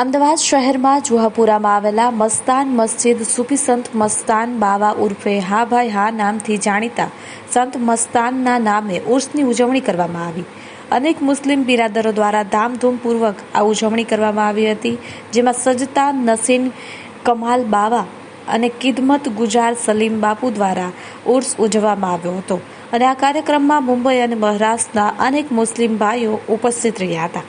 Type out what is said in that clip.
અમદાવાદ શહેરમાં જુહાપુરામાં આવેલા મસ્તાન મસ્જિદ સૂફી સંત મસ્તાન બાવા ઉર્ફે હા ભાઈ હા નામથી જાણીતા સંત મસ્તાનના નામે ઉર્સની ઉજવણી કરવામાં આવી। અનેક મુસ્લિમ બિરાદરો દ્વારા ધામધૂમપૂર્વક આ ઉજવણી કરવામાં આવી હતી, જેમાં સજતા નસીન કમાલ બાવા અને કિદમત ગુજાર સલીમ બાપુ દ્વારા ઉર્સ ઉજવવામાં આવ્યો હતો અને આ કાર્યક્રમમાં મુંબઈ અને મહારાષ્ટ્રના અનેક મુસ્લિમ ભાઈઓ ઉપસ્થિત રહ્યા હતા।